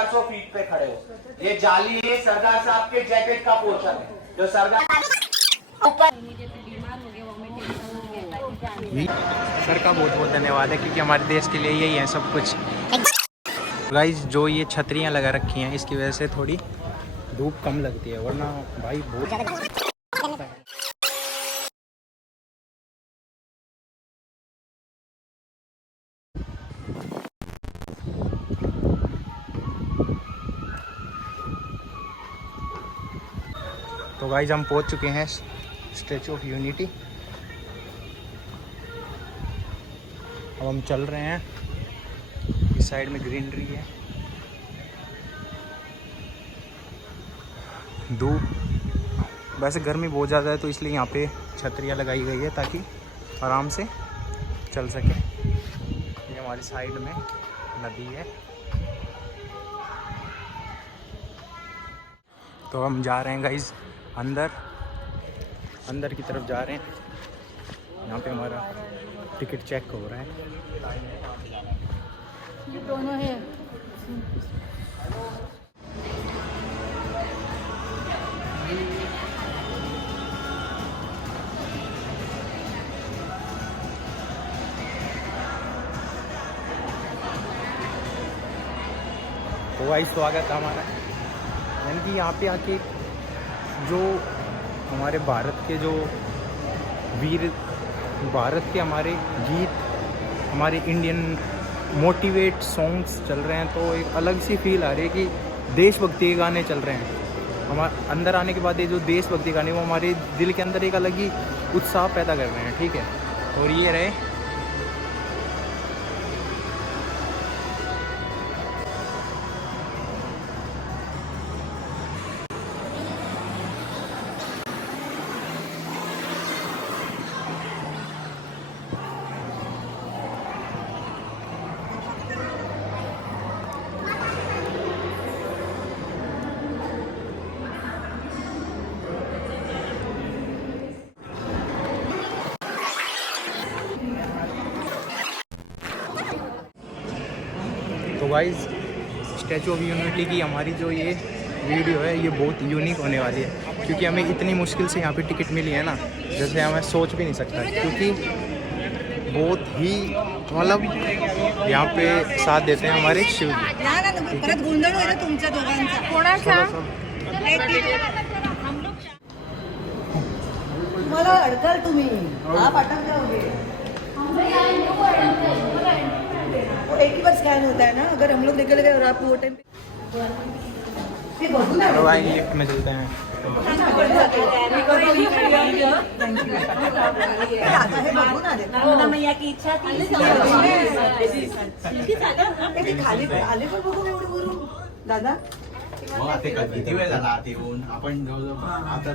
450 feet पे खड़े हो। ये जाली है सरदार साहब के जैकेट का पोर्शन है जो सरदार सर का बहुत बहुत धन्यवाद है क्योंकि हमारे देश के लिए यही है सब कुछ। गाइस जो ये छतरियाँ लगा रखी हैं इसकी वजह से थोड़ी धूप कम लगती है, वरना भाई बहुत तो गाइस हम पहुंच चुके हैं स्टैचू ऑफ यूनिटी। अब हम चल रहे हैं, इस साइड में ग्रीनरी है, धूप वैसे गर्मी बहुत ज़्यादा है तो इसलिए यहाँ पे छतरियाँ लगाई गई है ताकि आराम से चल सके। ये हमारी साइड में नदी है। तो हम जा रहे हैं गाइस अंदर की तरफ जा रहे हैं। यहाँ पे हमारा टिकट चेक हो रहा है। ये दोनों है। तो भाई स्वागत है हमारा, यानी कि यहाँ पे आके जो हमारे भारत के जो वीर, भारत के हमारे गीत, हमारे इंडियन मोटिवेट सॉन्ग्स चल रहे हैं तो एक अलग सी फील आ रही है कि देशभक्ति के गाने चल रहे हैं। हमारे अंदर आने के बाद ये जो देशभक्ति गाने वो हमारे दिल के अंदर एक अलग ही उत्साह पैदा कर रहे हैं। ठीक है, और ये रहे तो गाइस स्टैचू ऑफ यूनिटी की हमारी जो ये वीडियो है ये बहुत यूनिक होने वाली है क्योंकि हमें इतनी मुश्किल से यहाँ पे टिकट मिली है ना, जैसे हमें सोच भी नहीं सकता, क्योंकि बहुत ही मतलब यहाँ पे साथ देते हैं हमारे शिव जी। तुम्हाला अडकाल तुम्ही आप अटक जाओगे। वो एक ही बार स्कैन होता है ना, अगर हम लोग निकल गए और आप वो टाइम तो भाई लिफ्ट में चलते हैं। मैया की इच्छा थी खाली आले पण बघून एवढं करून दादा किती वेळ झाला आत येऊन आपण आपला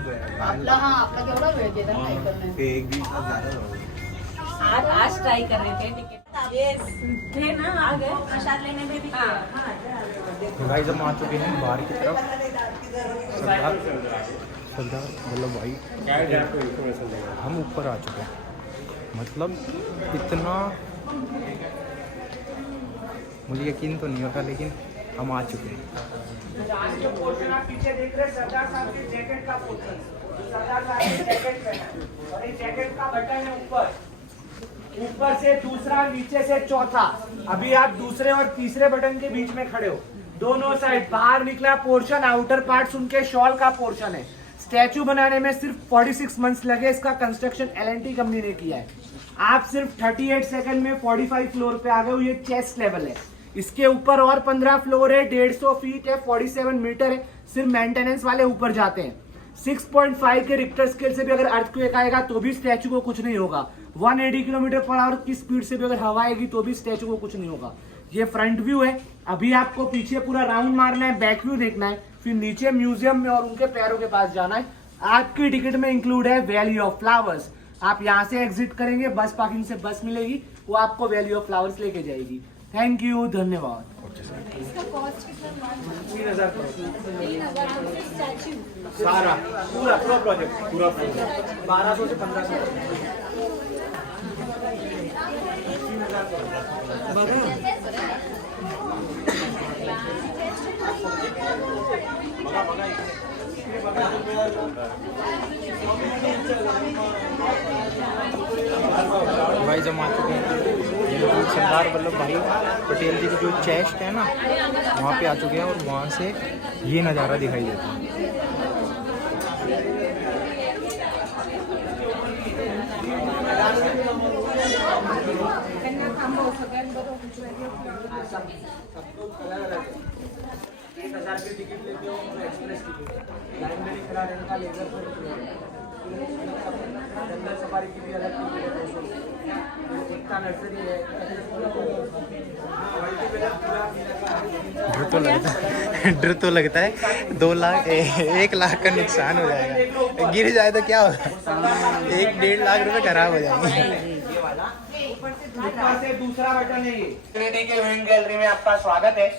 केवढा वेळ गेला नाही करण्यात। ते 1-2 तास झालं। आज ट्राई कर रहे थे टिकट थे ना, आ गए प्रसाद लेने में भी। तो गाइस हम आ चुके हैं बाहर की तरफ। सरदार वल्लभ भाई हम ऊपर आ चुके हैं, मतलब इतना मुझे यकीन तो नहीं होता लेकिन हम आ चुके हैं। जो पोर्शन आप पीछे देख रहे हैं सरदार साहब के जैकेट का पोर्शन, सरदार साहब के जैकेट पहना है और ये जैकेट का बटन है ऊपर से दूसरा, नीचे से चौथा। अभी आप दूसरे और तीसरे बटन के बीच में खड़े हो। दोनों साइड बाहर निकला पोर्शन, आउटर पार्ट उनके शॉल का पोर्शन है। स्टैचू बनाने में सिर्फ 46 मंथ्स लगे। इसका कंस्ट्रक्शन L&T कंपनी ने किया है। आप सिर्फ 38 सेकंड में 45 फ्लोर पे आ गए हो। ये चेस्ट लेवल है। इसके ऊपर और 15 फ्लोर है, 150 फीट है, 47 मीटर है। सिर्फ मेंटेनेंस वाले ऊपर जाते हैं। 6.5 के रिक्टर स्केल से भी अगर अर्थक्वेक आएगा तो भी स्टैचू को कुछ नहीं होगा। 180 किलोमीटर पर आवर की स्पीड से भी अगर हवा आएगी तो भी स्टैचू को कुछ नहीं होगा। ये फ्रंट व्यू है। अभी आपको पीछे पूरा राउंड मारना है, बैक व्यू देखना है, फिर नीचे म्यूजियम में और उनके पैरों के पास जाना है। आपकी टिकट में इंक्लूड है वैली ऑफ फ्लावर्स। आप यहाँ से एग्जिट करेंगे, बस पार्किंग से बस मिलेगी, वो आपको वैली ऑफ फ्लावर्स लेके जाएगी। थैंक यू, धन्यवाद। इसका कॉस्ट कितना? 3000 स्टैचू सारा पूरा प्रोजेक्ट पूरा 1200 से 1500। भाई जब आ चुके हैं सरदार वल्लभ भाई पटेल जी की जो चेस्ट है ना वहाँ पे आ चुके हैं और वहाँ से ये नज़ारा दिखाई देता है। की टिकट लेते हो एक्सप्रेस टिकट लाइन में नहीं खड़ा रहने का लेजर जंगल सफारी की भी अलग टिकट है 200 एकता नर्सरी है डर तो लगता है 2 लाख 1 लाख का नुकसान हो जाएगा, गिर जाए तो क्या होगा, 1-1.5 लाख रुपए खराब हो जाएंगे। ऊपर से दूसरा बटन है ये। ट्रेडी के विंग गैलरी में आपका स्वागत है।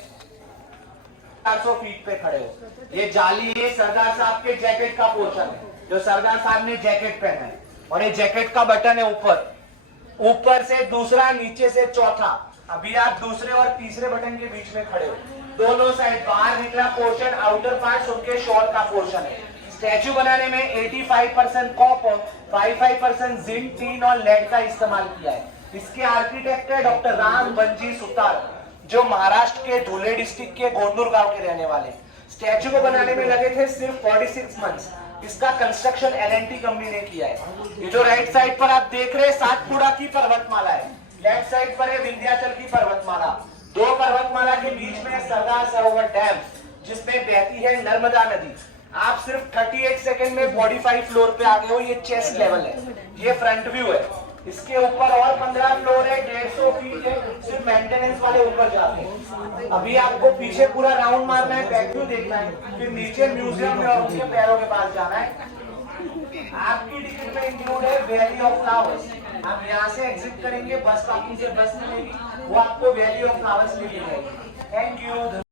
400 फीट पे खड़े हो। ये जाली है सरदार साहब के जैकेट का पोर्शन है जो सरदार साहब ने जैकेट पहना है और ये जैकेट का बटन है ऊपर से दूसरा, नीचे से चौथा। अभी आप दूसरे और तीसरे बटन के बीच में खड़े हो। दोनों साइड बाहर निकला पोर्शन आउटर पार्ट उनके शॉल का पोर्शन है। स्टैचू बनाने में 85% कॉपर, 55% जिंक, टीन और लेड का इस्तेमाल किया है। इसके आर्किटेक्ट है डॉक्टर राम बंजी सुतार जो महाराष्ट्र के धुले डिस्ट्रिक्ट के गोंदूर गांव के रहने वाले। स्टैचू को बनाने में लगे थे सिर्फ 46 मंथ्स। इसका कंस्ट्रक्शन L&T कंपनी ने किया है। ये जो राइट साइड पर आप देख रहे हैं सातपुड़ा की पर्वतमाला है, लेफ्ट साइड पर है विंध्याचल की पर्वतमाला। 2 पर्वतमाला के बीच में सरदार सरोवर डैम जिसमें बहती है नर्मदा नदी। आप सिर्फ 38 सेकंड में 45 फ्लोर पे आ गए हो। ये चेस्ट लेवल है, ये फ्रंट व्यू है। इसके ऊपर और 15 फ्लोर है, 150 फीट है, सिर्फ मेंटेनेंस वाले ऊपर जाते हैं। अभी आपको पीछे पूरा राउंड मारना है, बैक व्यू देखना है, फिर नीचे म्यूजियम में और उनके पैरों के पास जाना है। आपकी टिकट में इंक्लूड है वैली ऑफ फ्लावर्स। आप यहाँ से एग्जिट करेंगे, बस स्टॉपिंग से बस मिलेगी, वो आपको वैली ऑफ फ्लावर्स लेके जाएगी। Thank you.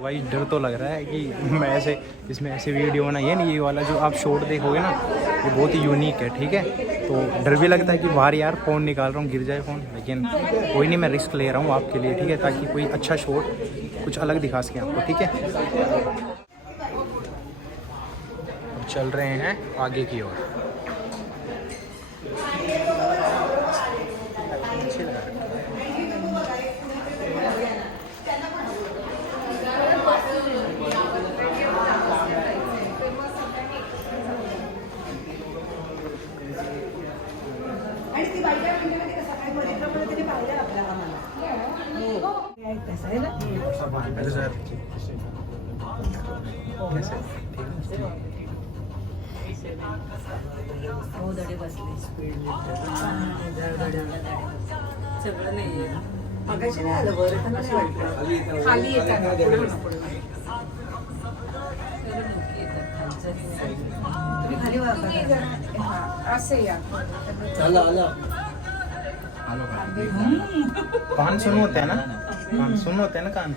भाई डर तो लग रहा है कि मैं ऐसे इसमें ऐसे वीडियो बनाई है ना, ये वाला जो आप शॉट देखोगे ना ये बहुत ही यूनिक है, ठीक है। तो डर भी लगता है कि बाहर यार फ़ोन निकाल रहा हूँ गिर जाए फ़ोन, लेकिन कोई नहीं, मैं रिस्क ले रहा हूँ आपके लिए, ठीक है, ताकि कोई अच्छा शॉट कुछ अलग दिखा सकें आपको, ठीक है। चल रहे हैं आगे की ओर। आणि ती बाईला म्हणजे माहिती का सकाळी बघितल्यामुळे तिने पाहिलं आपल्याला आम्हाला कसं आहे ना हो दडे बसले सगळं नाही मगाशी नाही आलं बरं पण नाही वाटलं खाली येतात तुम्ही खाली वापरा असे या कान सुन होते हैं ना, कान सुन होते हैं ना, कान।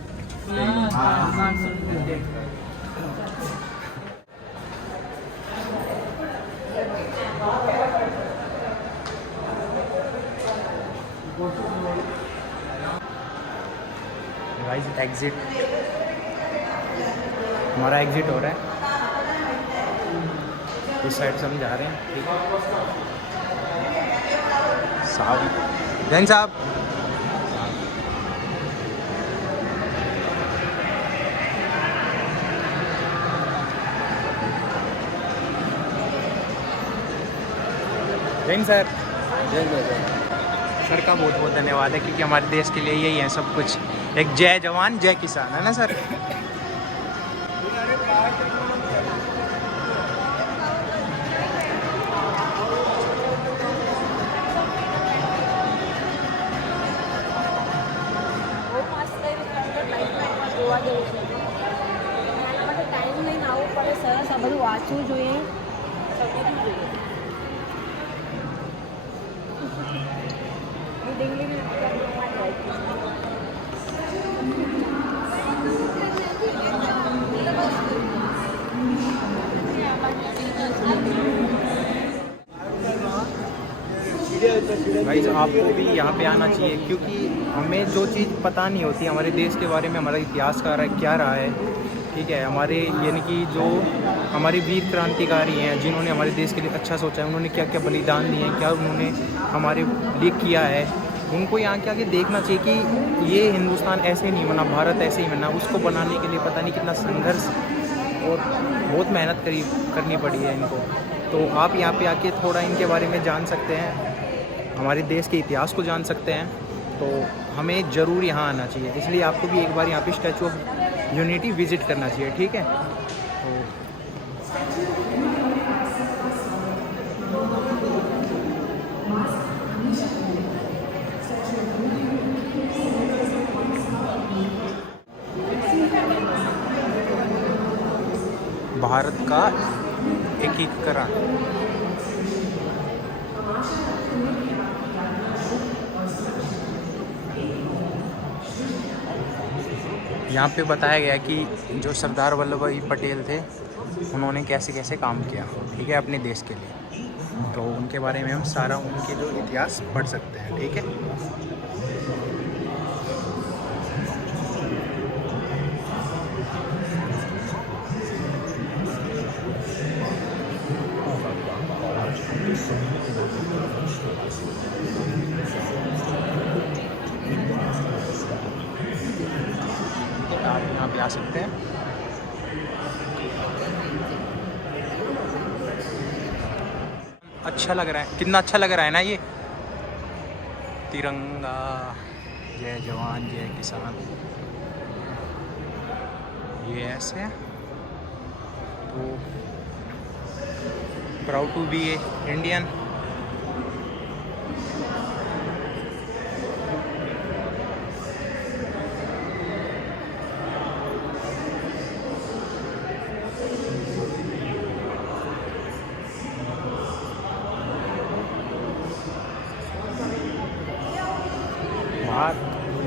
गाइस एग्जिट, हमारा एग्जिट हो रहा है, इस साइड से हम जा रहे हैं, ठीक है साहब। जैन साहब जैन सर, सर का बहुत बहुत धन्यवाद है क्योंकि हमारे देश के लिए यही है सब कुछ। एक जय जवान जय किसान, है ना सर। ટાઈમ લઈને આવવું પડે સરસ, આ બધું વાંચવું જોઈએ, સમજવું જોઈએ. गाइस आपको भी यहाँ पे आना चाहिए, क्योंकि हमें जो चीज़ पता नहीं होती हमारे देश के बारे में, हमारा इतिहास क्या रहा है, ठीक है, हमारे यानी कि जो हमारे वीर क्रांतिकारी हैं जिन्होंने हमारे देश के लिए अच्छा सोचा है, उन्होंने क्या क्या बलिदान दिए हैं, क्या उन्होंने हमारे लिए किया है, उनको यहाँ के आगे देखना चाहिए कि ये हिंदुस्तान ऐसे नहीं बना, भारत ऐसे ही बना। उसको बनाने के लिए पता नहीं कितना संघर्ष और बहुत मेहनत करनी पड़ी है इनको। तो आप यहाँ पे आके थोड़ा इनके बारे में जान सकते हैं, हमारे देश के इतिहास को जान सकते हैं। तो हमें ज़रूर यहाँ आना चाहिए, इसलिए आपको भी एक बार यहाँ पे स्टैचू ऑफ यूनिटी विज़िट करना चाहिए, ठीक है। तो भारत का एकीकरण, यहाँ पे बताया गया कि जो सरदार वल्लभ भाई पटेल थे उन्होंने कैसे कैसे काम किया, ठीक है, अपने देश के लिए। तो उनके बारे में हम सारा उनके जो इतिहास पढ़ सकते हैं, ठीक है। आप यहाँ पे आ सकते हैं। अच्छा लग रहा है, कितना अच्छा लग रहा है ना ये तिरंगा। जय जवान जय किसान, ये ऐसे तो proud to be a Indian.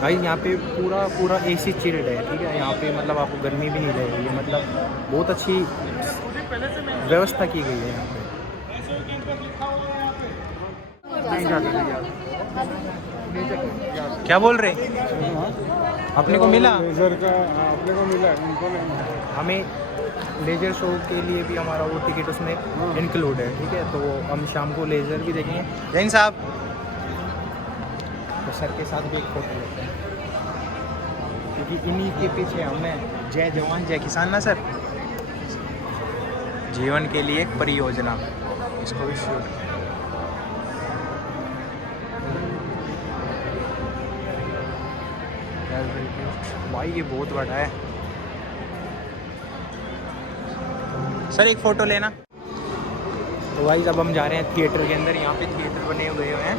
Guys यहाँ पे पूरा एसी चिल्ड है, ठीक है। यहाँ पे मतलब आपको गर्मी भी नहीं लगेगी, मतलब बहुत अच्छी व्यवस्था की गई है यहाँ पे। क्या बोल रहे अपने को मिला? लेजर का अपने को मिला, उनको नहीं। हमें लेजर शो के लिए भी हमारा वो टिकट उसमें इंक्लूड है, ठीक है। तो हम शाम को लेजर भी देखेंगे। जैन साहब, तो सर के साथ भी एक फोटो लेते हैं, क्योंकि इन्हीं के पीछे हमें जय जवान जय किसान ना सर, जीवन के लिए एक परियोजना, इसको भी शूट। भाई ये बहुत बड़ा है सर, एक फ़ोटो लेना। तो भाई अब हम जा रहे हैं थिएटर के अंदर। यहाँ पे थिएटर बने हुए हैं,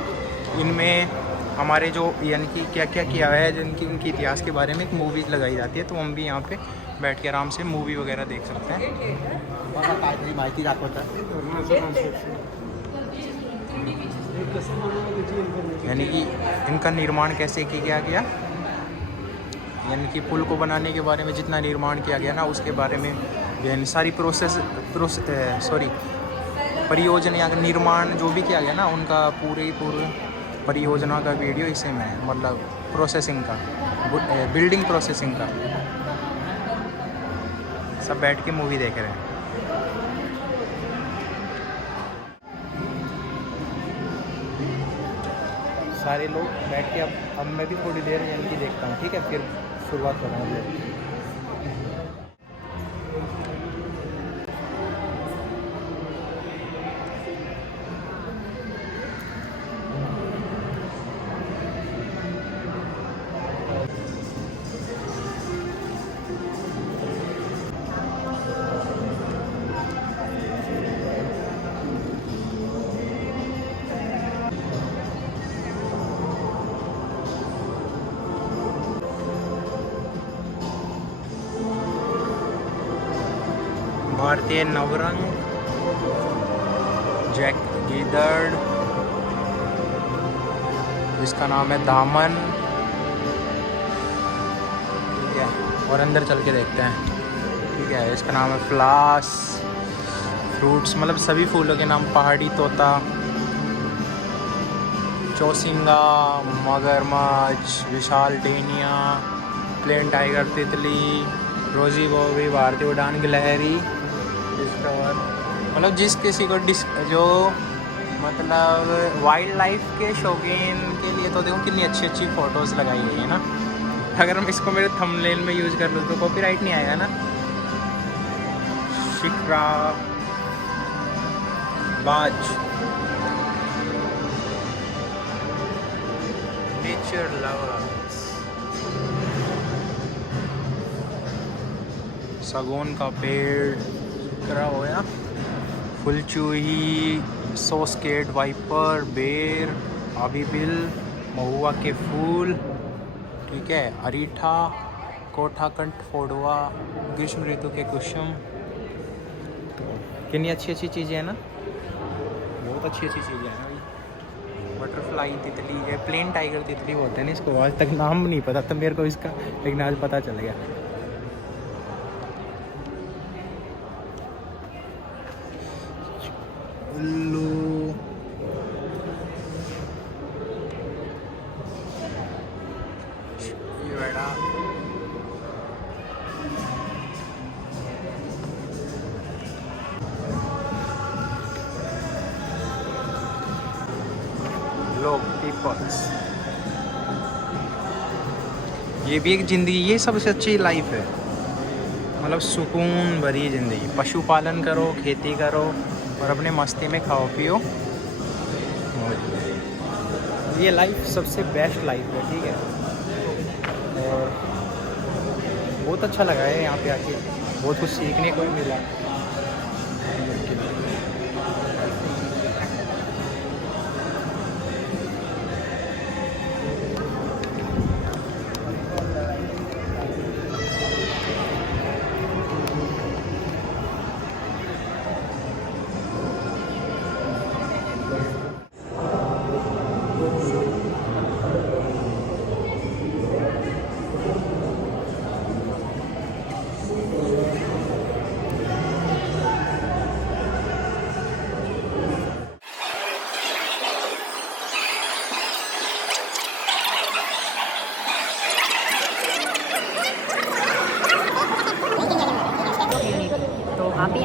इनमें हमारे जो यानी कि क्या क्या किया है, जिनकी उनके इतिहास के बारे में एक मूवीज़ लगाई जाती है। तो हम भी यहाँ पे बैठ के आराम से मूवी वगैरह देख सकते हैं। माहिती दाखवता यानी कि इनका निर्माण कैसे किया गया, यानी कि पुल को बनाने के बारे में जितना निर्माण किया गया ना, उसके बारे में यानी सारी परियोजना या निर्माण जो भी किया गया ना, उनका पूरे परियोजना का वीडियो इसी में है, मतलब प्रोसेसिंग का, बिल्डिंग प्रोसेसिंग का। सब बैठ के मूवी देख रहे हैं। सारे लोग बैठ के अब मैं भी थोड़ी देर यानी कि देखता हूँ, ठीक है, फिर शुरुआत कर रहा हूँ। भारतीय नवरंग, जैक गीदड़, इसका नाम है दामन, ठीक है। और अंदर चल के देखते हैं, ठीक है। इसका नाम है फ्लास, फ्रूट्स मतलब सभी फूलों के नाम, पहाड़ी तोता, चौसिंगा, मगरमच्छ, विशाल डेनिया, प्लेन टाइगर, तितली, रोजी बॉबी, भारतीय उड़ान गिलहरी, डिस्कवर। मतलब जिस किसी को जो मतलब वाइल्ड लाइफ के शौकीन के लिए तो देखो कितनी अच्छी अच्छी फ़ोटोज़ लगाई गई है ना। अगर हम इसको मेरे थंबनेल में यूज़ कर लूँ तो कॉपीराइट नहीं आएगा ना। शिकरा, बाज, नेचर लवर्स, सागौन का पेड़ करा हो गया, फुलचूही, सोस्केट वाइपर, बेर, आबीबिल, महुआ के फूल, ठीक है, अरीठा, कोठाकंठ फोड़वा, ग्रीष्म ऋतु के कुसुम। कितनी अच्छी अच्छी चीज़ें हैं ना, बहुत अच्छी अच्छी चीज़ें हैं भाई। बटरफ्लाई तितली है, प्लेन टाइगर तितली बोलते हैं ना इसको, आज तक नाम नहीं पता था मेरे को इसका, लेकिन आज पता चल गया। उल्लू, ये बेटा लोग पीपल्स, ये भी एक ज़िंदगी, ये सबसे अच्छी लाइफ है, मतलब सुकून भरी ज़िंदगी। पशुपालन करो, खेती करो और अपने मस्ती में खाओ पियो। ये लाइफ सबसे बेस्ट लाइफ है, ठीक है। और बहुत अच्छा लगा है यहाँ पे आके, बहुत कुछ सीखने को भी मिला। तो आप भी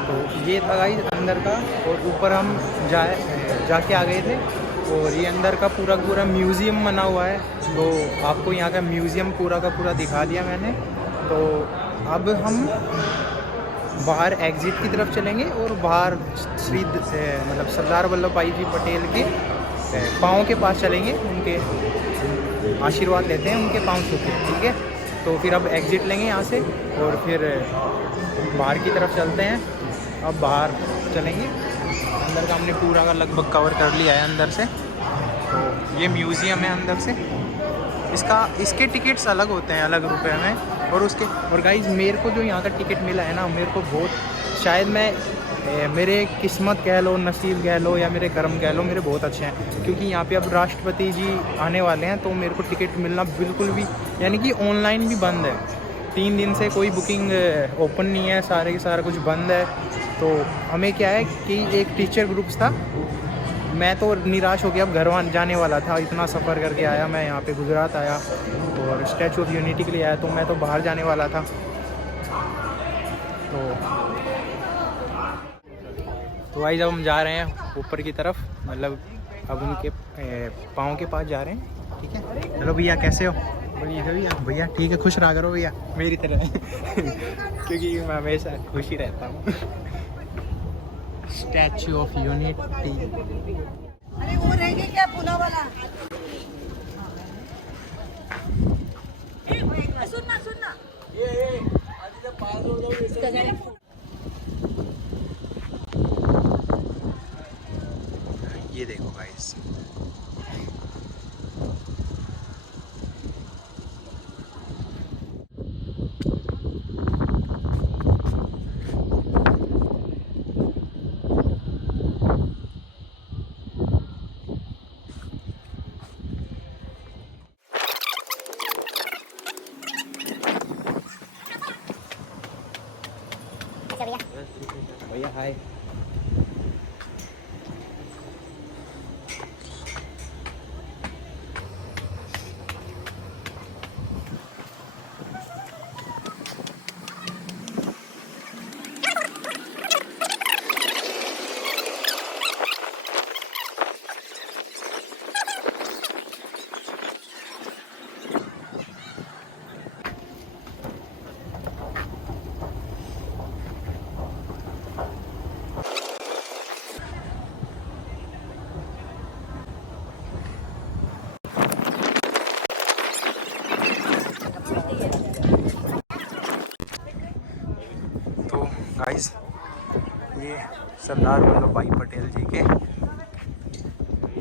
तो ये था गाइस अंदर का, और ऊपर हम जाके आ गए थे, और ये अंदर का पूरा पूरा म्यूज़ियम बना हुआ है। तो आपको यहाँ का म्यूज़ियम पूरा का पूरा दिखा दिया मैंने। तो अब हम बाहर एग्ज़िट की तरफ चलेंगे और बाहर मतलब सरदार वल्लभ भाई जी पटेल के पाँव के पास चलेंगे, उनके आशीर्वाद लेते हैं, उनके पाँव छूते हैं, ठीक है। तो फिर अब एग्ज़िट लेंगे यहाँ से और फिर बाहर की तरफ चलते हैं। अब बाहर चलेंगे, अंदर का हमने पूरा का लगभग कवर कर लिया है अंदर से। तो ये म्यूज़ियम है अंदर से, इसके टिकट्स अलग होते हैं, अलग रुपए में। और गाइस मेरे को जो यहाँ का टिकट मिला है ना, मेरे को बहुत, शायद मेरे किस्मत कह लो, नसीब कह लो, या मेरे कर्म कह लो, मेरे बहुत अच्छे हैं। क्योंकि यहाँ पे अब राष्ट्रपति जी आने वाले हैं, तो मेरे को टिकट मिलना बिल्कुल भी, यानी कि ऑनलाइन भी बंद है। 3 दिन से कोई बुकिंग ओपन नहीं है, सारे के सारा कुछ बंद है। तो हमें क्या है कि एक टीचर ग्रुप्स था, मैं तो निराश हो गया, अब घर जाने वाला था। इतना सफ़र करके आया मैं, यहाँ पे गुजरात आया और स्टैचू ऑफ यूनिटी के लिए आया, तो मैं तो बाहर जाने वाला था। तो भाई जब हम जा रहे हैं ऊपर की तरफ, मतलब अब उनके पाँव के पास जा रहे हैं, ठीक है। हेलो भैया, कैसे हो? भैया ठीक है, खुश रहा करो भैया मेरी तरह क्योंकि मैं हमेशा खुश ही रहता हूँ। Statue of unity. अरे वो रहेंगे क्या पुला वाला? सुनना सुनना ये देखो गाइस, भैया हाय। तो गाइस ये सरदार वल्लभ भाई पटेल जी के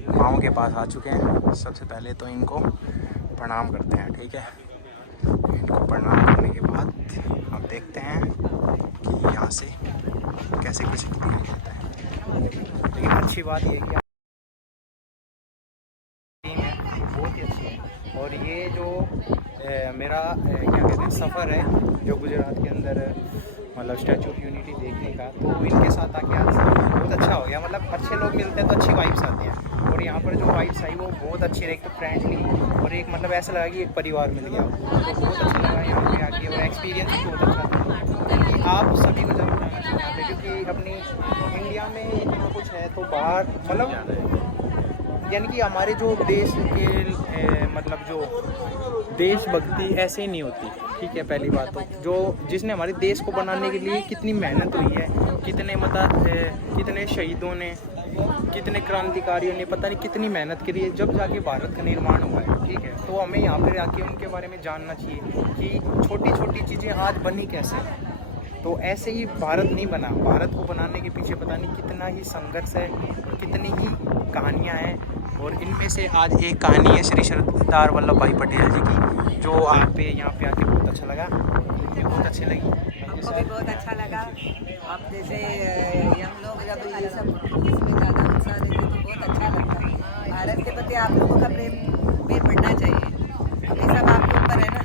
पाँव के पास आ चुके हैं। सबसे पहले तो इनको प्रणाम करते हैं, ठीक है। इनको प्रणाम करने के बाद हम देखते हैं कि यहाँ से कैसे किसी को दिखाई देता है। लेकिन अच्छी बात ये है कि टीम है बहुत ही अच्छी है। और ये जो मेरा क्या कहते हैं सफ़र है जो गुजरात के अंदर मतलब स्टैचू ऑफ यूनिटी देखने का, तो इनके साथ आके आज बहुत अच्छा हो गया। मतलब अच्छे लोग मिलते हैं तो अच्छी वाइब्स आती हैं। और यहाँ पर जो वाइब्स आई वो बहुत अच्छी रही, तो फ्रेंडली और एक मतलब ऐसा लगा कि एक परिवार मिल गया। तो बहुत अच्छा लगा यहाँ पे आके और एक्सपीरियंस भी बहुत अच्छा था कि आप सभी को जरूर आना चाहिए, क्योंकि अपनी इंडिया में इतना कुछ है तो बाहर मतलब यानी कि हमारे जो देश के मतलब जो देशभक्ति ऐसे ही नहीं होती, ठीक है। पहली बात तो जो जिसने हमारे देश को बनाने के लिए कितनी मेहनत हुई है, कितने मतलब कितने शहीदों ने, कितने क्रांतिकारियों ने पता नहीं कितनी मेहनत करी है, जब जाके भारत का निर्माण हुआ है, ठीक है। तो हमें यहाँ पर आके उनके बारे में जानना चाहिए कि छोटी छोटी चीज़ें आज बनी कैसे। तो ऐसे ही भारत नहीं बना, भारत को बनाने के पीछे पता नहीं कितना ही संघर्ष है, कितनी ही कहानियाँ हैं। और इनमें से आज एक कहानी है श्री सरदार वल्लभ भाई पटेल जी की, जो आप पे यहाँ पे आके बहुत अच्छा लगा, मुझे बहुत अच्छी लगी। हमको भी बहुत अच्छा लगा। आप जैसे हम लोग जब ये सब इसमें ज़्यादा उत्साह देते तो बहुत अच्छा लगता है। भारत के प्रति आप लोगों का प्रेम भी बढ़ना चाहिए। अभी सब आपके ऊपर है ना।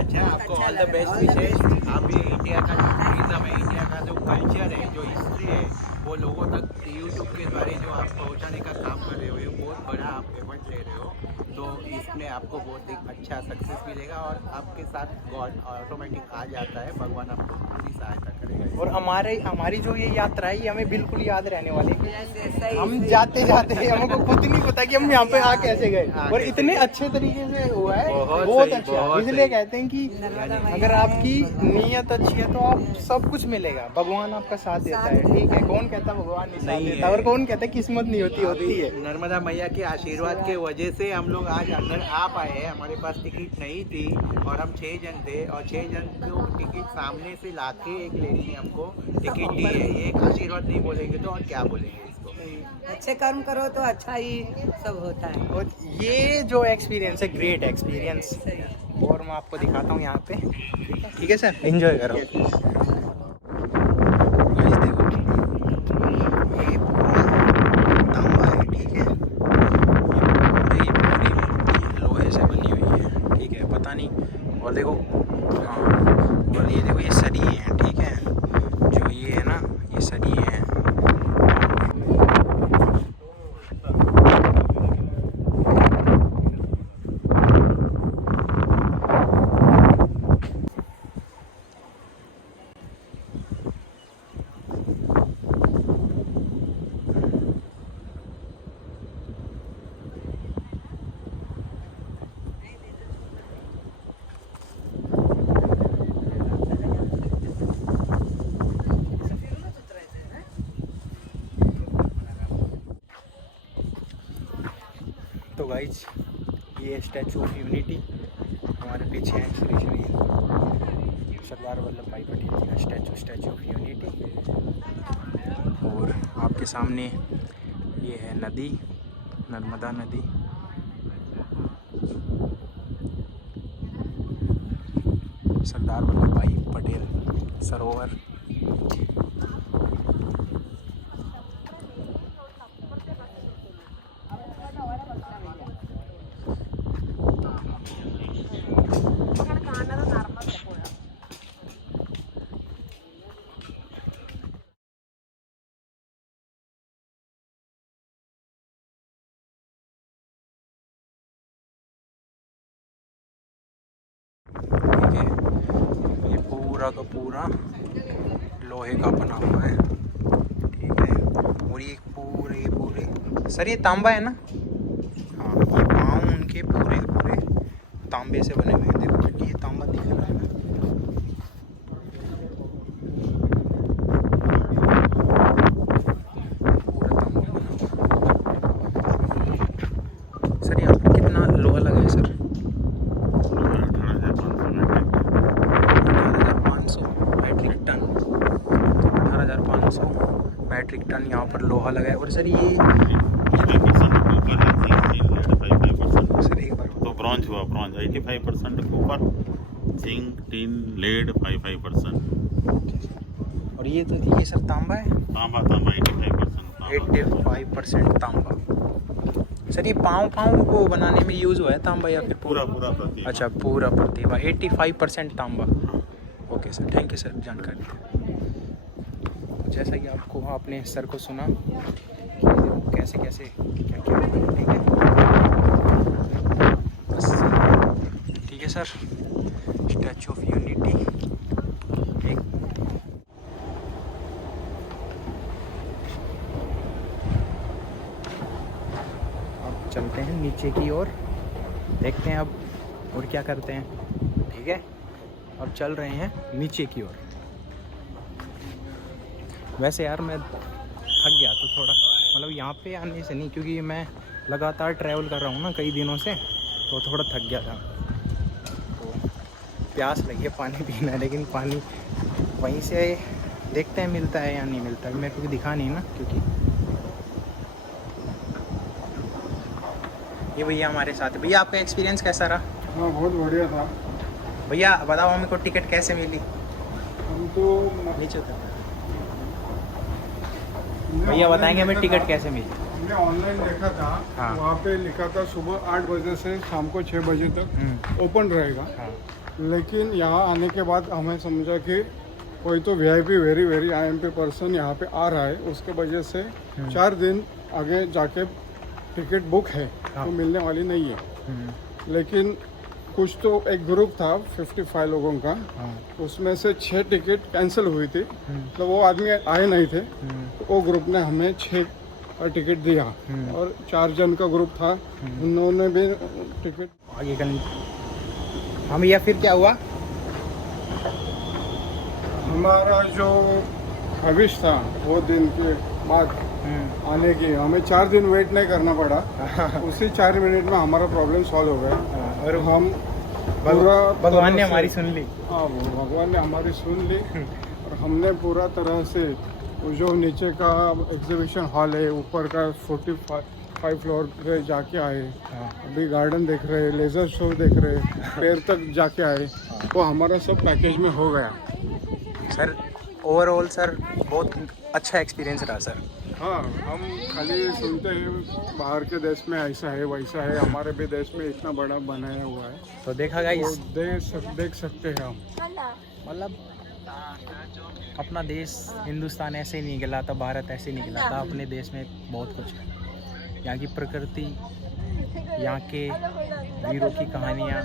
अच्छा, आपको ऑल द बेस्ट विशेष। आप ये इंडिया का जो टूरिज्म है, इंडिया का जो कल्चर है, जो हिस्ट्री है, वो लोगों तक यूट्यूब के द्वारा जो आप पहुंचाने का काम कर रहे हो, ये बहुत बड़ा आप एफर्ट ले रहे हो। तो इसमें आपको बहुत एक अच्छा सक्सेस मिलेगा और आपके साथ गॉड ऑटोमेटिक आ जाता है, भगवान आपको पूरी सहायता करेगा। और हमारी जो ये यात्रा है ये हमें बिल्कुल याद रहने वाली है। हम सही जाते जाते हमको खुद नहीं पता कि हम यहाँ पे आ कैसे गए, और इतने अच्छे तरीके से हुआ है, बहुत अच्छा। इसलिए कहते हैं कि अगर आपकी नीयत अच्छी है तो आप सब कुछ मिलेगा, भगवान आपका साथ देता है, ठीक है। कौन कहता भगवान नहीं साथ देता, और कौन कहता किस्मत नहीं होती, होती है। नर्मदा मैया के आशीर्वाद के वजह से हम लोग आज अंदर आ पाए हैं। हमारे पास टिकट नहीं थी और हम 6 जन थे, और 6 जन को टिकट सामने से लाके एक लेडी ने हमको टिकट दी है। ये एक आशीर्वाद नहीं बोलेंगे तो और क्या बोलेंगे इसको। अच्छे कर्म करो तो अच्छा ही सब होता है। और ये जो एक्सपीरियंस है, ग्रेट एक्सपीरियंस। और मैं आपको दिखाता हूँ यहाँ पे, ठीक है सर, एंजॉय करो। गाइस देखो, ये पूरा तांबा है, ठीक है। ये पूरी मूर्ति लोहे से बनी हुई है, ठीक है। पता नहीं, और देखो हाँ, और ये देखो ये सरिये हैं, ठीक है। जो ये है ना, ये सरिये हैं। तो गाइज ये स्टैचू ऑफ यूनिटी हमारे पीछे है, श्री सरदार वल्लभ भाई पटेल जी का स्टैचू ऑफ यूनिटी। और आपके सामने ये है नदी, नर्मदा नदी। सरदार वल्लभ भाई पटेल सरोवर। पूरा का पूरा लोहे का बना हुआ है, ठीक है। और ये पूरे सर ये तांबा है ना? हाँ, ये पाँव उनके पूरे पूरे तांबे से बने हुए हैं। देखो ये तांबा दिख रहा है ना, पूरा तांबा बना हुआ। सर यहाँ पर कितना लोहा लगा है sir? 18,500 metric ton, 18,500 metric ton यहाँ पर लोहा लगा है। और सर ये सर एक बार तो ब्रॉन्ज हुआ, bronze 85% copper, zinc, tin, lead 55%। और ये तो ये सर तांबा है, तांबा 85%। 85% तांबा। सर ये पाँव को बनाने में यूज़ हुआ है तांबा या फिर पूरा प्रतिभा। अच्छा पूरा प्रतिभा, 85% तांबा। Okay sir, thank you sir जानकारी देने। जैसा कि आपने सर को सुना कि कैसे कैसे क्या क्या, ठीक है बस, ठीक है सर। स्टैचू ऑफ यूनिटी एक अब चलते हैं नीचे की ओर, देखते हैं अब और क्या करते हैं, ठीक है। अब चल रहे हैं नीचे की ओर। वैसे यार मैं थक गया तो थोड़ा, मतलब यहाँ पे आने से नहीं, क्योंकि मैं लगातार ट्रैवल कर रहा हूँ ना कई दिनों से, तो थोड़ा थक गया था। तो प्यास लगी है, पानी पीना है, लेकिन पानी वहीं से देखते हैं मिलता है या नहीं मिलता है। मेरे को दिखा नहीं ना, क्योंकि ये भैया हमारे साथ है। भैया आपका एक्सपीरियंस कैसा रहा? हाँ बहुत बढ़िया था। भैया बताओ हमको टिकट कैसे मिली? हम तो नीचे उतर भैया बताएंगे हमें टिकट कैसे मिली? हमने ऑनलाइन देखा था, हाँ। वहाँ पे लिखा था सुबह 8 बजे से शाम को 6 बजे तक ओपन रहेगा। हाँ। लेकिन यहाँ आने के बाद हमें समझा कि कोई तो VIP very very IMP person यहाँ पे आ रहा है, उसके वजह से 4 दिन आगे जाके टिकट बुक है, हाँ। तो मिलने वाली नहीं है। लेकिन कुछ तो एक ग्रुप था 55 लोगों का, हाँ। उसमें से 6 टिकट कैंसिल हुई थी, तो वो आदमी आए नहीं थे, तो वो ग्रुप ने हमें 6 टिकट दिया। और 4 जन का ग्रुप था, उन्होंने भी टिकट आगे कल। हाँ भैया फिर क्या हुआ? हमारा जो भविष्य था वो दिन के बाद आने की, हमें 4 दिन वेट नहीं करना पड़ा। उसी 4 मिनट में हमारा प्रॉब्लम सॉल्व हो गया और हम पूरा भगवान ने हमारी सुन ली। हाँ, भगवान ने हमारी सुन ली और हमने पूरा तरह से वो जो नीचे का एग्जीबिशन हॉल है, ऊपर का 45 फ्लोर पे जाके आए। अभी गार्डन देख रहे, लेजर शो देख रहे, पैर तक जाके आए, वो हमारा सब पैकेज में हो गया। सर ओवरऑल सर बहुत अच्छा एक्सपीरियंस रहा सर। हाँ, हम खाली सुनते हैं बाहर के देश में ऐसा है वैसा है, हमारे भी देश में इतना बड़ा बनाया हुआ है, तो देखा तो गाइस, देख सकते हैं हम। मतलब अपना देश हिंदुस्तान ऐसे ही निकला था, भारत ऐसे ही निकला था। अपने देश में बहुत कुछ है, यहाँ की प्रकृति, यहाँ के वीरों की कहानियाँ।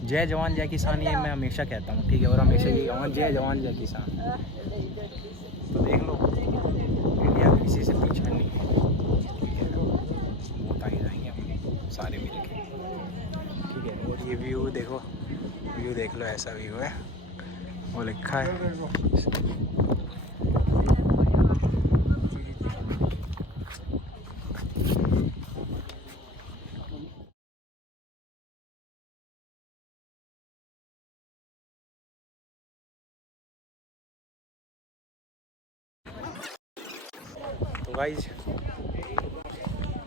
जय जवान जय किसान, ये मैं हमेशा कहता हूँ, ठीक है। और हमेशा ये कहूँगा जय जवान जय किसान। तो देख लो, इंडिया किसी से पीछे नहीं है, ठीक है। बहुत आगे जाएंगे हम सारे मिल के, ठीक है। और ये व्यू देखो, व्यू देख लो, ऐसा व्यू है, वो लिखा है।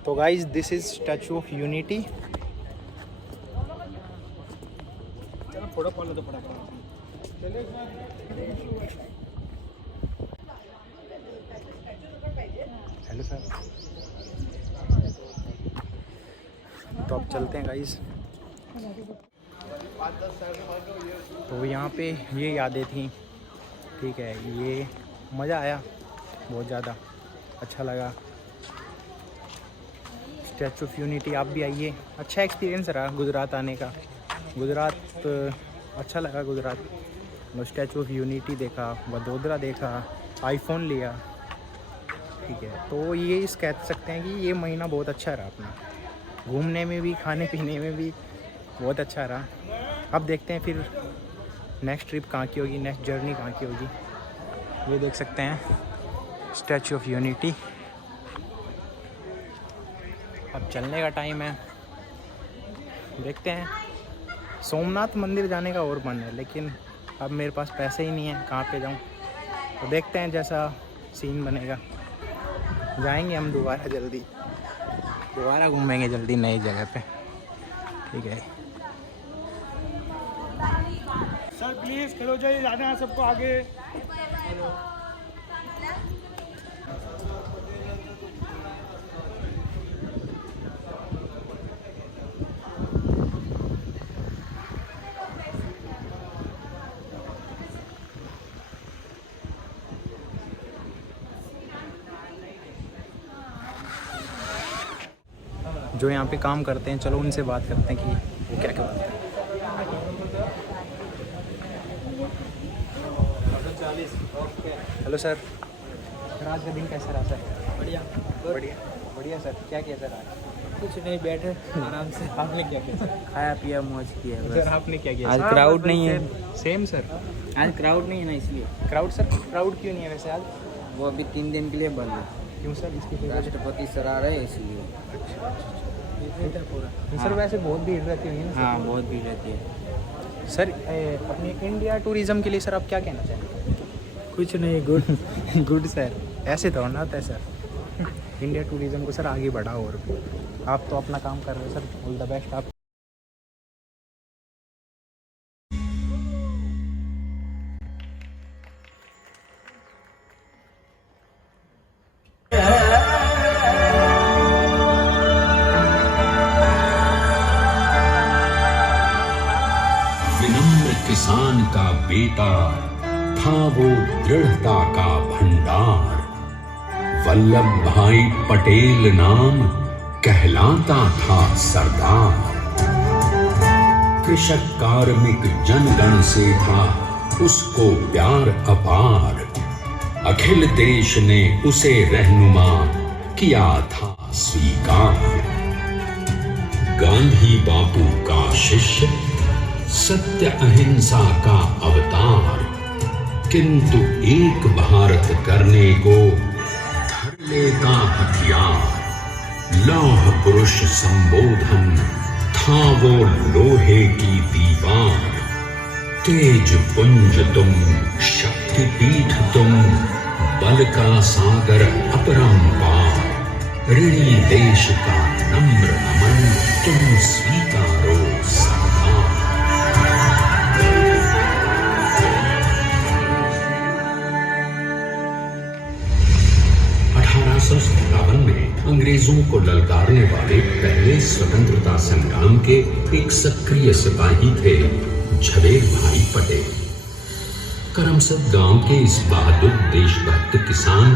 तो guys this is statue of unity. Hello sir, तो अब चलते हैं गाइज। तो यहाँ पे ये यादें थी, ठीक है। ये मज़ा आया बहुत ज़्यादा, अच्छा लगा। स्टैचू ऑफ यूनिटी आप भी आइए, अच्छा एक्सपीरियंस रहा गुजरात आने का। गुजरात अच्छा लगा गुजरात। स्टैचू ऑफ यूनिटी देखा, वडोदरा देखा, आईफोन लिया। ठीक है, तो ये इस कह सकते हैं कि ये महीना बहुत अच्छा रहा अपना, घूमने में भी, खाने पीने में भी बहुत अच्छा रहा। अब देखते हैं फिर नेक्स्ट ट्रिप कहाँ की होगी, नेक्स्ट जर्नी कहाँ की होगी। ये देख सकते हैं स्टैचू ऑफ यूनिटी। अब चलने का टाइम है, देखते हैं। सोमनाथ मंदिर जाने का और मन है, लेकिन अब मेरे पास पैसे ही नहीं है, कहाँ पे जाऊँ। तो देखते हैं जैसा सीन बनेगा, जाएंगे हम दोबारा, जल्दी दोबारा घूमेंगे जल्दी नई जगह पे। ठीक है सर, प्लीज खड़ो जाइए, जाना है सबको आगे। जो यहाँ पे काम करते हैं, चलो उनसे बात करते हैं कि वो क्या क्या बात है। हेलो सर, आज का दिन कैसा रहा सर? बढ़िया बढ़िया बढ़िया सर। क्या किया सर आज? कुछ नहीं, बैठे आराम से। आपने क्या किया सर? खाया पिया मौज किया सर आपने क्या किया? आज क्राउड नहीं है। सेम सर, आज क्राउड नहीं है ना, इसलिए। क्राउड सर, क्राउड क्यों नहीं है वैसे आज? वो अभी 3 दिन के लिए बंद है। क्यों सर? इसकी कोई वजह? राष्ट्रपति सर आ रहे हैं इसलिए। सर वैसे बहुत भीड़ रहती होगी ना? हाँ, बहुत भीड़ रहती है। सर अपने इंडिया टूरिज़्म के लिए सर आप क्या कहना चाहेंगे? कुछ नहीं, गुड गुड सर, ऐसे तो होना होता है सर। इंडिया टूरिज़्म को सर आगे बढ़ाओ, और आप तो अपना काम कर रहे हो सर, ऑल द बेस्ट आप। विनम्र किसान का बेटा था वो दृढ़ता का भंडार। वल्लभ भाई पटेल नाम कहलाता था सरदार। कृषक कार्मिक जनगण से था उसको प्यार अपार। अखिल देश ने उसे रहनुमा किया था स्वीकार। गांधी बापू का शिष्य, सत्य अहिंसा का अवतार। किंतु एक भारत करने को धर लेता हथियार। लौह पुरुष संबोधन था वो लोहे की दीवार। तेज पुंज तुम, शक्ति पीठ तुम, बल का सागर अपरंपार। ऋणी देश का नम्र नमन तुम स्वीकारो सरदार। 1857 में अंग्रेजों को ललकारने वाले पहले स्वतंत्रता संग्राम के एक सक्रिय सिपाही थे झवेर भाई पटेल। करमसद गांव के इस बहादुर देशभक्त किसान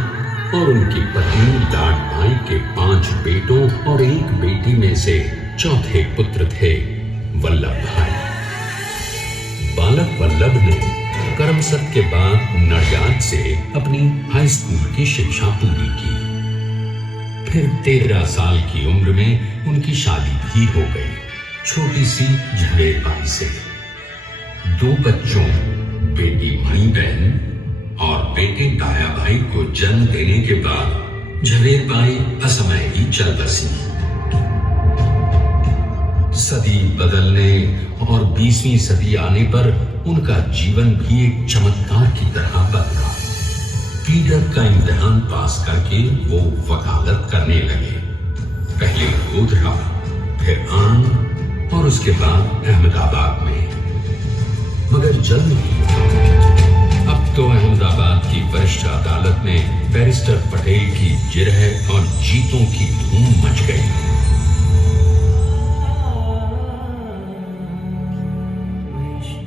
और उनकी पत्नी लाड भाई के 5 बेटों और 1 बेटी में से चौथे पुत्र थे वल्लभ भाई। बालक वल्लभ ने करमसद के बाद नडियाद से अपनी हाई स्कूल की शिक्षा पूरी की। फिर 13 साल की उम्र में उनकी शादी भी हो गई, छोटी सी झवेर बाई से। 2 बच्चों, बेटी मणि बहन और बेटे डाया भाई को जन्म देने के बाद झवेर बाई असमय ही चल बसी। सदी बदलने और 20वीं सदी आने पर उनका जीवन भी एक चमत्कार की तरह बदला। पीडर का इम्तिहान पास करके वो वकालत करने लगे। पहले गोधरा, फिर आनंद और उसके बाद अहमदाबाद में। मगर जल्द ही अब तो अहमदाबाद की वरिष्ठ अदालत में बैरिस्टर पटेल की जिरह और जीतों की धूम मच गई।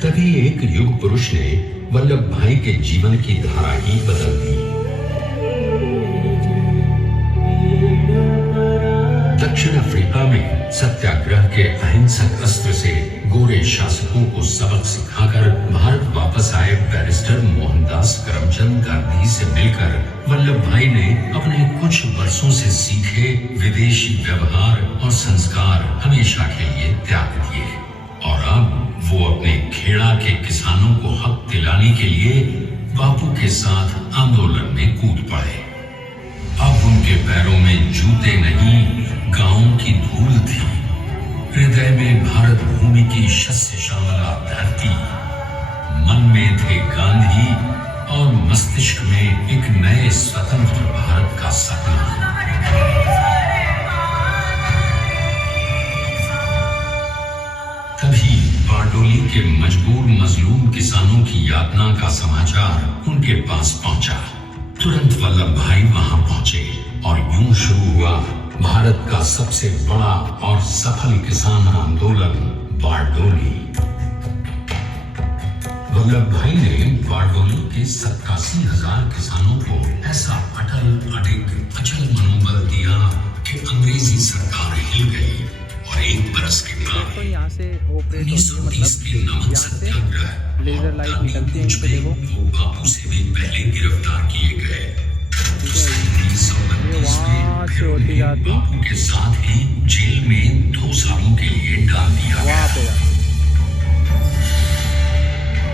तभी एक युग पुरुष ने वल्लभ भाई के जीवन की धारा ही बदल दी। दक्षिण अफ्रीका में सत्याग्रह के अहिंसक अस्त्र से गोरे शासकों को सबक सिखाकर भारत वापस आए बैरिस्टर मोहनदास करमचंद गांधी से मिलकर वल्लभ भाई ने अपने कुछ वर्षों से सीखे विदेशी व्यवहार और संस्कार हमेशा के लिए त्याग दिए और अब वो अपने खेड़ा के किसानों को हक दिलाने के लिए बापू के साथ आंदोलन में कूद पड़े। अब उनके पैरों में जूते नहीं, गांव की धूल थी। हृदय में भारत भूमि की शस्य श्यामला धरती, मन में थे गांधी और मस्तिष्क में एक नए स्वतंत्र भारत का सपना। तभी बारडोली के मजबूर मजलूम किसानों की यातना का समाचार उनके पास पहुंचा। तुरंत वल्लभ भाई वहां पहुंचे और यूं शुरू हुआ भारत का सबसे बड़ा और सफल किसान आंदोलन बारडोली। वल्लभ भाई ने बारडोली के 87,000 किसानों को ऐसा अचल मनोबल दिया कि अंग्रेजी सरकार हिल गई और एक बरस के बाद तो यहाँ से ऑपरेट होती है, मतलब यहाँ से लेजर लाइट निकलती है। इस पे देखो, बापू से भी पहले गिरफ्तार किए गए। ये वहाँ से होती जाती, बापू के साथ ही जेल में 2 सालों के लिए डाल दिया गया। वहाँ पे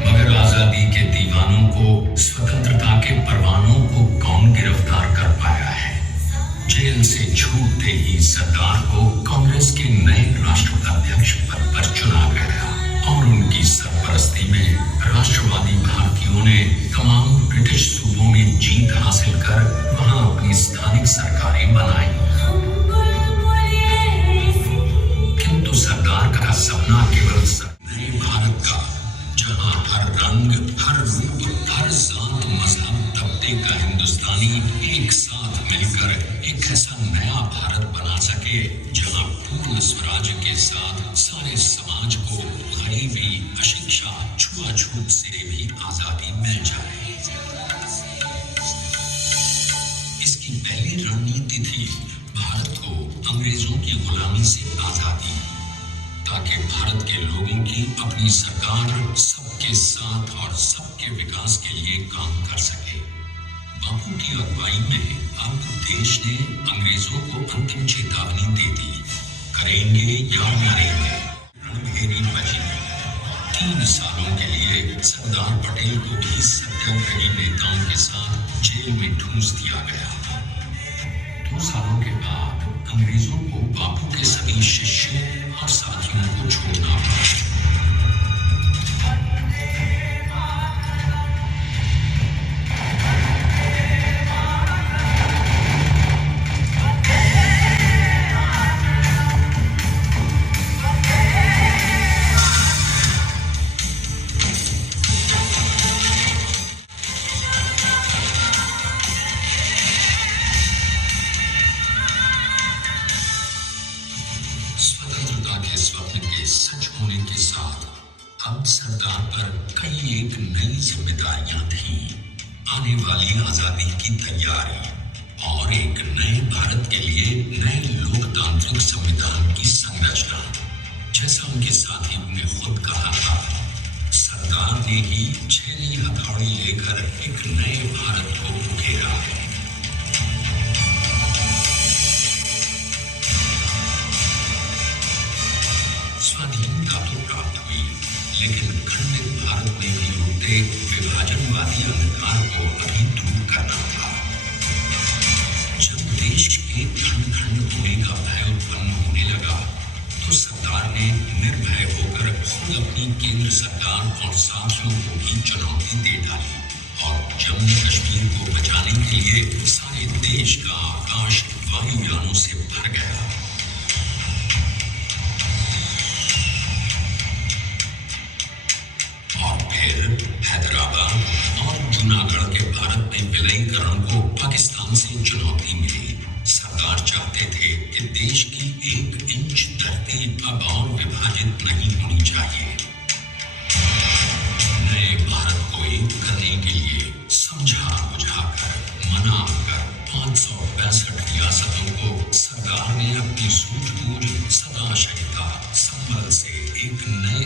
मगर आजादी के दीवानों को, स्वतंत्रता के परवानों को कौन गिरफ्तार कर पाया है? जेल से छूटते ही सरदार को कांग्रेस के नए राष्ट्राध्यक्ष पद पर चुना गया और उनकी सरपरस्ती में राष्ट्रवादी भारतीयों ने तमाम ब्रिटिश सूबों में जीत हासिल कर वहां अपनी स्थानिक सरकारें बनाई। किंतु सरदार का सपना केवल नए भारत का, जहां हर रंग, हर रूप, हर जात, मजहब, तबके का हिंदुस्तानी एक साथ मिलकर एक ऐसा नया भारत बना सके जहां पूर्ण स्वराज के साथ सारे समाज को गरीबी, अशिक्षा, छुआछूत से भी आजादी मिल जाए। इसकी पहली रणनीति थी भारत को अंग्रेजों की गुलामी से आजादी, ताकि भारत के लोगों की अपनी सरकार सबके साथ और सबके विकास के लिए काम कर सके। बापू की अगुवाई में अब देश ने अंग्रेजों को अंतिम चेतावनी दे दी, करेंगे या मरेंगे। रणभेरी बची। 3 सालों के लिए सरदार पटेल को भी सत्याग्रही नेताओं के साथ जेल में ठूंस दिया गया। 2 सालों के बाद अंग्रेजों को बापू के सभी शिष्यों और साथियों को छोड़ना पड़ा। स्वतंत्रता के स्वप्न के सच होने के साथ अब सरदार पर कई एक नई जिम्मेदारियां थीं। आने वाली आजादी की तैयारी और एक नए भारत के लिए नए लोकतांत्रिक संविधान की संरचना। जैसा उनके साथियों ने खुद कहा था, सरदार ने ही 6 हथौड़ी लेकर एक नए भारत को उकेरा है। स्वाधीनता तो प्राप्त हुई, लेकिन खंडित भारत में भी उठते विभाजनवादी अंधकार को अभी दूर करना था। जब देश के खंड खंड होने का भय उत्पन्न होने लगा, तो सरदार ने निर्भय होकर खुद अपनी केंद्र सरकार और साथियों को भी चुनौती दे डाली और जम्मू कश्मीर को बचाने के लिए सारे देश का आकाश वायुयानों से भर गया। और फिर हैदराबाद और जूनागढ़ के भारत में विलयीकरण को पाकिस्तान से चुनौती मिली। सरदार चाहते थे कि देश की 1 इंच धरती अब और विभाजित नहीं होनी चाहिए। नए भारत को एक करने के लिए समझा बुझाकर, मनाकर 565 रियासतों को सरदार ने अपनी सूझबूझ, सदाशयता, संबल से एक नए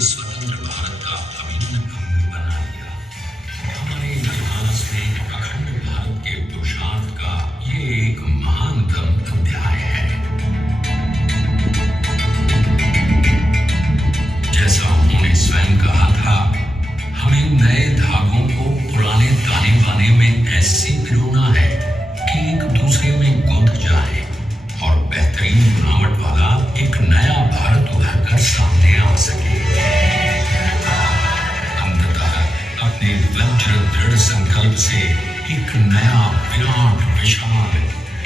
हर दृढ़ संकल्प से एक नया विराट विशाल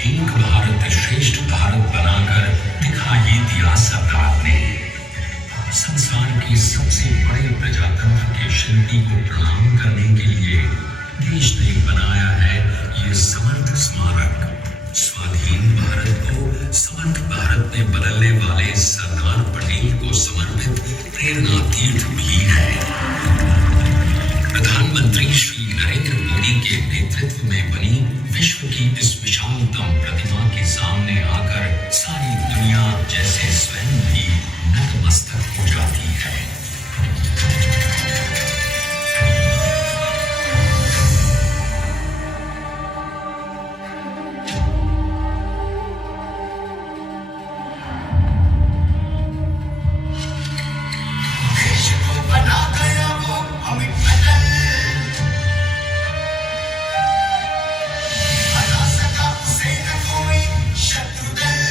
एक भारत श्रेष्ठ भारत बनाकर दिखाई दिया सरदार ने। संसार के सबसे बड़े प्रजातंत्र के शिल्पी को प्रणाम करने के लिए देश ने बनाया है ये समर्थ स्मारक। स्वाधीन भारत को समर्थ भारत में बदलने वाले सरदार पटेल को समर्पित प्रेरणा तीर्थ भी है। प्रधानमंत्री श्री नरेंद्र मोदी के नेतृत्व में बनी विश्व की इस विशालतम प्रतिमा के सामने आकर सारी दुनिया जैसे स्वयं भी नतमस्तक हो जाती है। शत्रुदल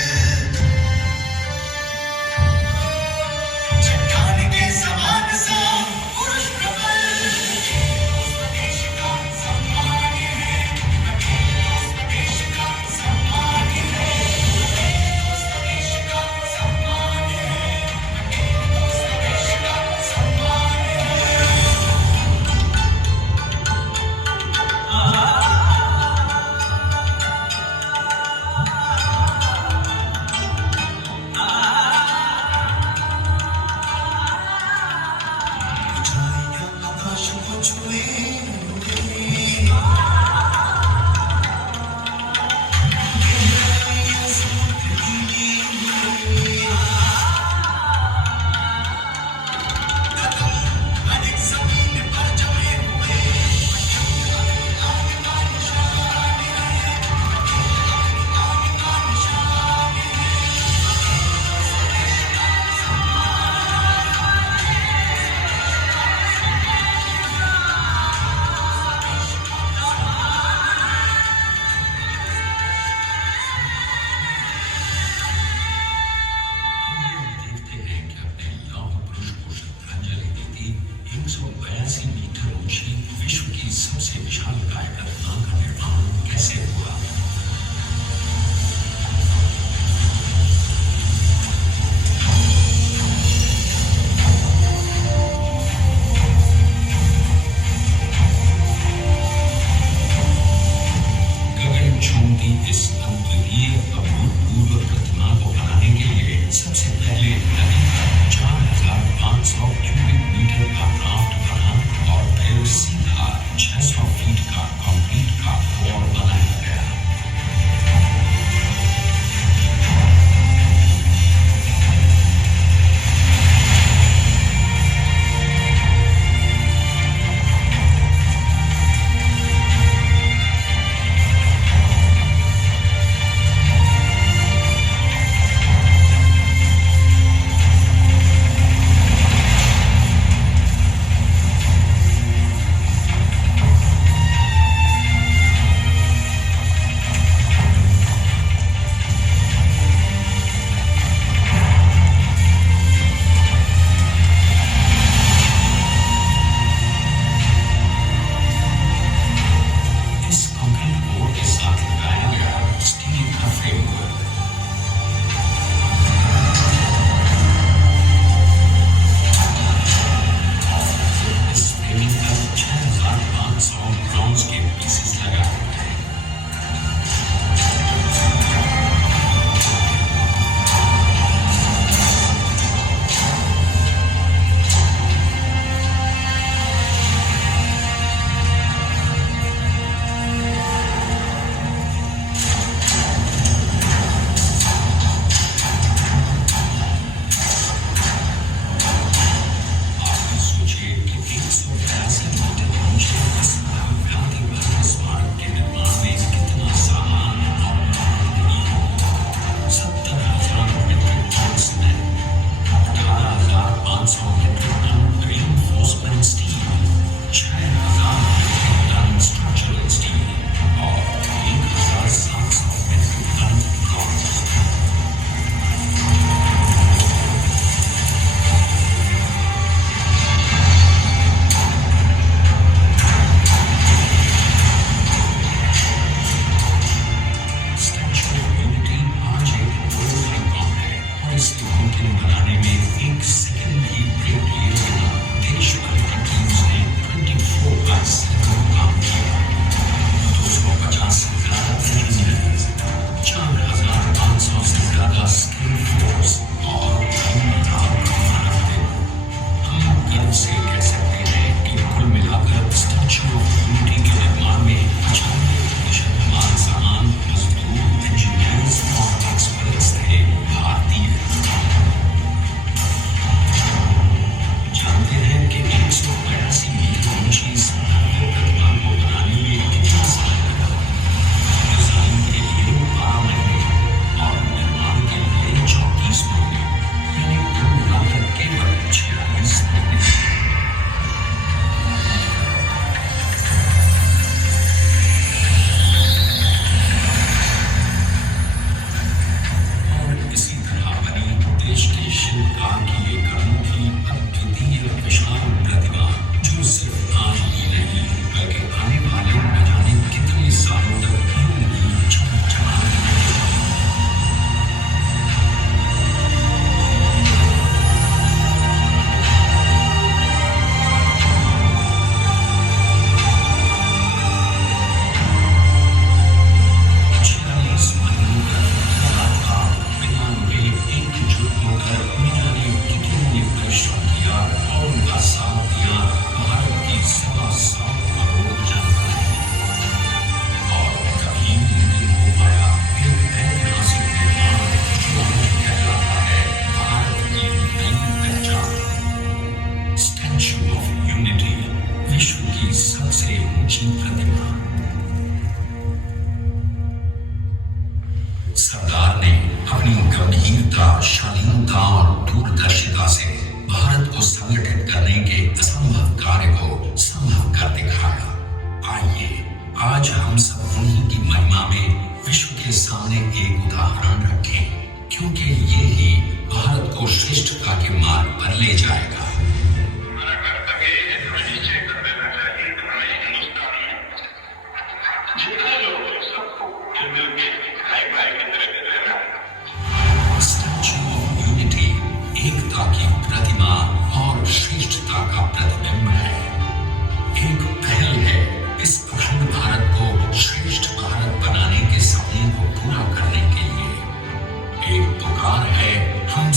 हम